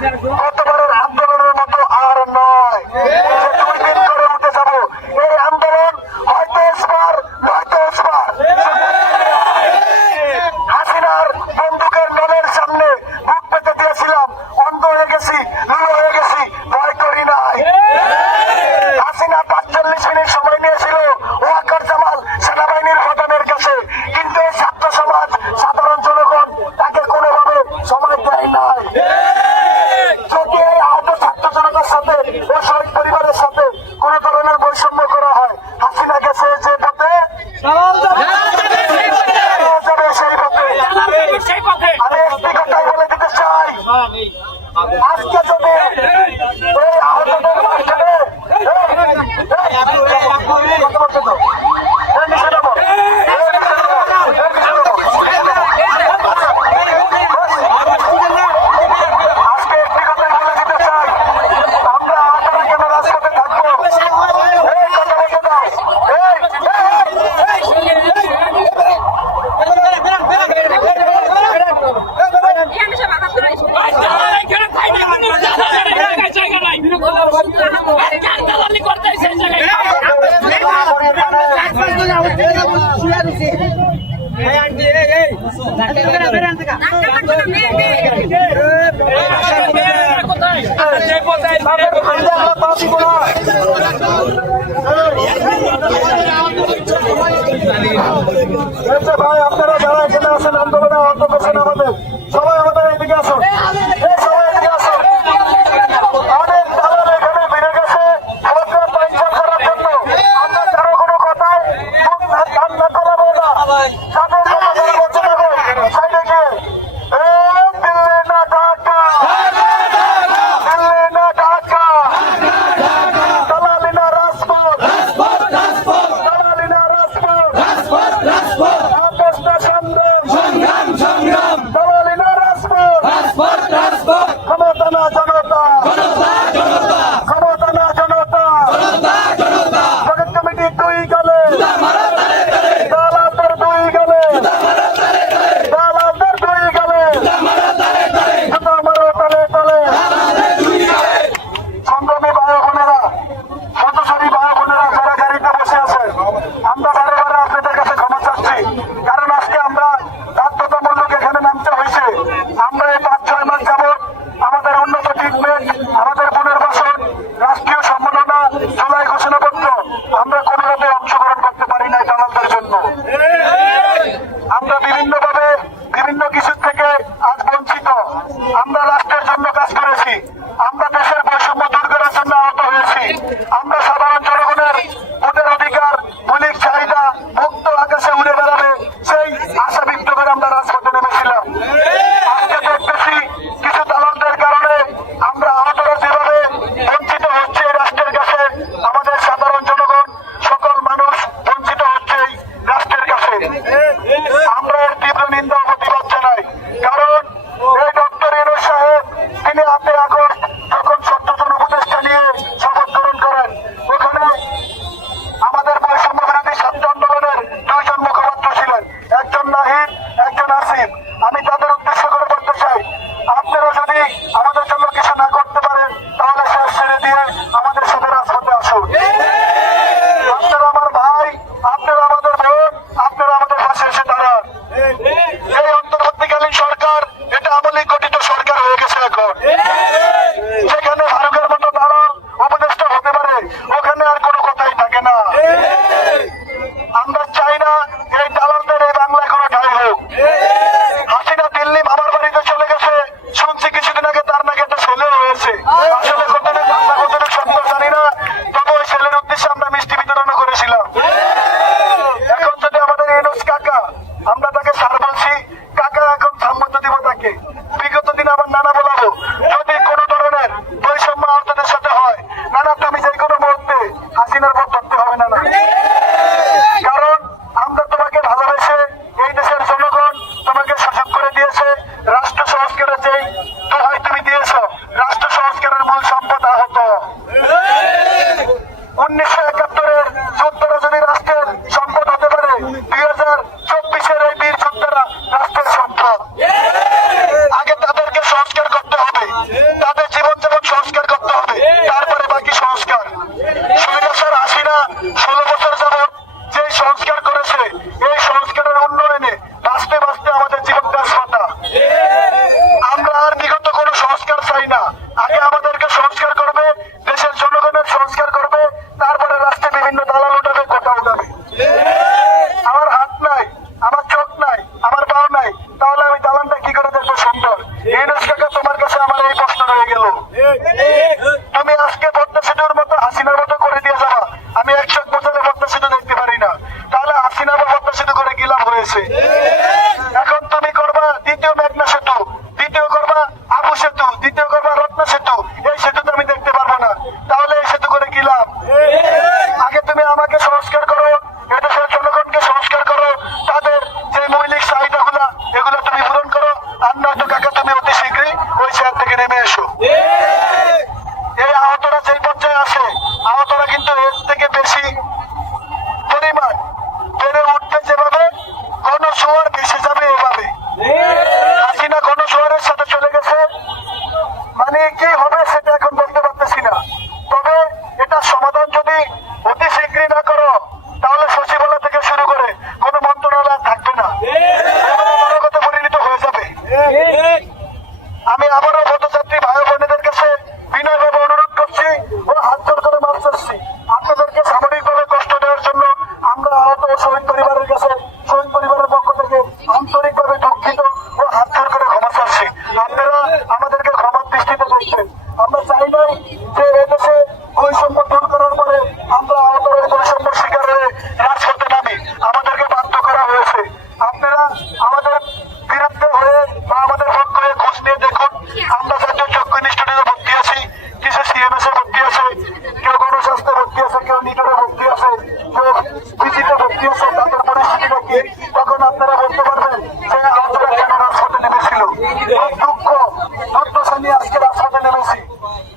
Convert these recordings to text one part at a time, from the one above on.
গতবারের আন্দোলনের মতো আর নয়। 2 দিন করে উঠে যাব। এই আন্দোলন হয়তো এসবার নয়তো এসবার। হাসিনার বন্দুকের নলের সামনে বুক পেতে দিয়েছিলাম, অন্ধ হয়ে গেছি, লুলো হয়ে গেছি, ভয় করি নাই। হাসিনা ৪৫ মিনিট সময় নিয়েছিল ওয়াকার জামাল সেনাবাহিনীর প্রধানের কাছে, কিন্তু এই ছাত্র সমাজ, সাধারণ জনগণ তাকে কোনোভাবে সময় দেয় নাই। যদি এই আহত ছাত্র জনতার সাথে ও শহীদ পরিবারের সাথে কোন ধরনের বৈষম্য করা হয়, হাসিনা গেছে যে পথে যাবে সেই পথে। আমি একটি কথাই বলে দিতে চাই, আজকে যদি এই আহতদের মাঝখানে ভাই, আপনারা যারা এখানে আছেন আন্দোলনে আহত করছেন আমাদের, সবাই আমাদের এদিকে আসুন, সবাই এদিকে আসুন। অনেক দালাল এখানে বেড়ে গেছে পয়সা করার জন্য। আমরা কারো কোনো কথায় কান না করাবো না, যাদের সাইডে গিয়ে দিল্লি না ঢাকা, দিল্লি না ঢাকা, দালালি না রাজপথ, দালালি না রাজপথ, আপোষ না সংগ্রাম, দালালি না রাজপথ, ক্ষমতা না জনতা, ক্ষমতা না জনতা, জগৎ কমিটি 2 গেলে, দালালদের 2 গেলে, দালালদের 2 গেলে, আমারও তলে তলে। সংগ্রামী ভাই বোনেরা, সদস্যী ভাই বোনেরা যারা গাড়িতে বসে আছেন, আমরা বারে বারে আপনাদের কাছে ক্ষমা চাচ্ছি, কারণ আজকে আমরা বাধ্যতামূলক এখানে নামতে হয়েছে। আমরা এই 5-6 মাস যাবৎ আমাদের উন্নত ট্রিটমেন্ট, আমাদের পুনর্বাসন, রাষ্ট্রীয় সম্মাননা, জুলাই ঘোষণাপত্র আমরা কোনোভাবে অংশগ্রহণ করতে পারি নাই দালালদের জন্য। আমরা বিভিন্নভাবে বিভিন্ন কিছু থেকে আজ বঞ্চিত। আমরা রাষ্ট্রের জন্য কাজ করেছি, আমরা দেশের বৈষম্য দূর করার জন্য আহত হয়েছি। আমরা সাধারণ জনগণের ভোটের অধিকার, মৌলিক চাহিদা মুক্ত আকাশে উড়ে বেড়াবে সেই আশা ব্যক্ত করে আমরা রাজপথে নেমেছিলাম। আজকে দেখতেছি কিছু দালালদের কারণে আমরা আহতরা যেভাবে বঞ্চিত হচ্ছে এই রাষ্ট্রের কাছে, আমাদের সাধারণ জনগণ সকল মানুষ বঞ্চিত হচ্ছে এই রাষ্ট্রের কাছে। আমরা এর তীব্র নিন্দা ও প্রতিবাদ জানাই, কারণ এই ডক্টর ইউনূস সাহেব তিনি 8 আগস্ট যখন 17 জন উপদেষ্টা নিয়ে শপথ গ্রহণ করেন, ওখানে তুমি আজকে পদ্মা সেতুর মতো হাসিনার মতো করে দিয়ে যাবা, আমি 100 বছরে পদ্মা সেতু দেখতে পারি না, তাহলে হাসিনা বা পদ্মা সেতু করে কি লাভ হয়েছে? এখন তুমি করবা দ্বিতীয় মেঘনা সেতু, দ্বিতীয় করবা আবু সেতু, দ্বিতীয় করবা রত্না সেতু, এই সেতু তো আমি দেখতে পারবো না, তাহলে এই সেতু করে কি লাভ? আগে তুমি আমাকে সংস্কার করো, এদেশের জনগণকে সংস্কার করো, তাদের যে মৌলিক চাহিদাগুলা এগুলো তুমি পূরণ করো, আর নয়তো কাকা তুমি অতি শীঘ্রই ওই চেয়ার থেকে নেমে এসো। এই আহতরা যেই পর্যায়ে আসে, আহতরা কিন্তু এর থেকে বেশি পরিমাণ বেড়ে উঠবে, যেভাবে গণজোয়ার ভেসে যাবে এভাবে। হাসিনা গণজোয়ারের সাথে চলে গেছে, মানে কি হবে সেটা এখন বলতে পারতেছি না, তবে এটা সমাধান যদি অতি শীঘ্রই না করো তাহলে সচিবালয় থেকে শুরু করে কোনো মন্ত্রণালয় থাকবে না, অরাজকতা পরিণত হয়ে যাবে। আমি আবারও পথযাত্রী ভাই বোনেদের কাছে বিনয়ভাবে অনুরোধ করছি ও হাত জোর করে মাফ চাচ্ছি, আপনাদেরকে সামরিকভাবে কষ্ট দেওয়ার জন্য আমরা আহত শহীদ পরিবারের কাছে, শহীদ পরিবারের পক্ষ থেকে আন্তরিকভাবে দুঃখিত ও হাত জোর করে ক্ষমা চাচ্ছি। আপনারা আমাদেরকে ক্ষমার দৃষ্টিতে দেখবেন। আমরা চাই নাই যে এদেশে বৈষম্য দূর করার পরে আমরা আহতদের বৈষম্য শিকার হয়ে রাজপথে নামি, আমাদেরকে বাধ্য করা হয়েছে। আপনারা আমাদের বিরুদ্ধে হয়ে বা আমাদের পক্ষ হয়ে খোঁজ নিয়ে দেখুন, আমরা জাতীয় চক্ষু ইনস্টিটিউটে ভর্তি আছি, কিছু সিএমএস এ ভর্তি আছে, কেউ গণস্বাস্থ্যে ভর্তি আছে, কেউ নিটোরে ভর্তি আছে, কেউ বিজিতে ভর্তি আছে, তাদের পরিস্থিতিটা কি তখন আপনারা বলতে পারবেন যে আহতরা কেন রাজপথে নেমেছিল। দুঃখ দুর্দশা নিয়ে আজকে রাজপথে নেমেছি।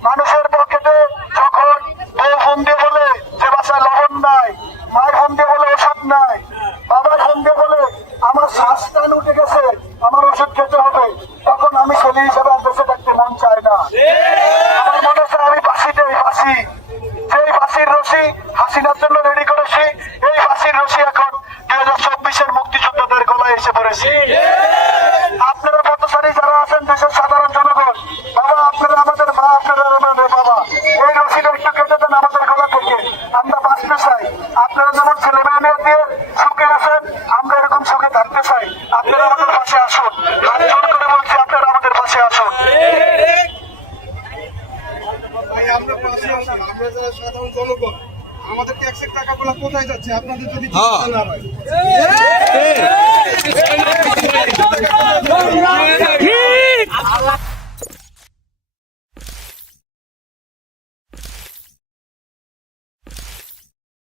মানুষের পকেটে যখন বউ ফোন দিয়ে বলে যে বাসায় লবণ নাই, মায়ের ফোন দিয়ে বলে ওষুধ নাই, বাবার ফোন দিয়ে বলে আমার শ্বাসটান উঠে গেছে, আমার ওষুধ খেতে হবে, তখন আমি ছেলে হিসাবে আর বেঁচে থাকতে মন চায় না। আমার মনে চায় আমি ফাঁসিতেই ফাঁসি, যেই ফাঁসির রশি হাসিনার জন্য রেডি করেছি, এই ফাঁসির রশি এখন 2024-এর মুক্তিযোদ্ধাদের গলায় এসে পড়েছে। আপনারা পথচারী যারা আছেন, দেশের সাধারণ জনগণ, বাবা আপনারা আমাদের মা, আপনারা আমাদের বাবা, এই রশিটা একটু কেটে দেন আমাদের গলা থেকে, আমরা বাঁচতে চাই। আপনারা যেমন ছেলে মেয়ে দিয়ে সুখে আছেন, আমরা এরকম সুখে থাকতে চাই। আপনারা আমাদের পাশে আসুন, হাত জোর করে বলছি আপনারা আমাদের পাশে আসুন। ভাই আমরা পাশে আসুন, আমরা যারা সাধারণ জনগণ, আমাদের ট্যাক্সের টাকাগুলো কোথায় যাচ্ছে আপনাদের যদি চিন্তা না হয়?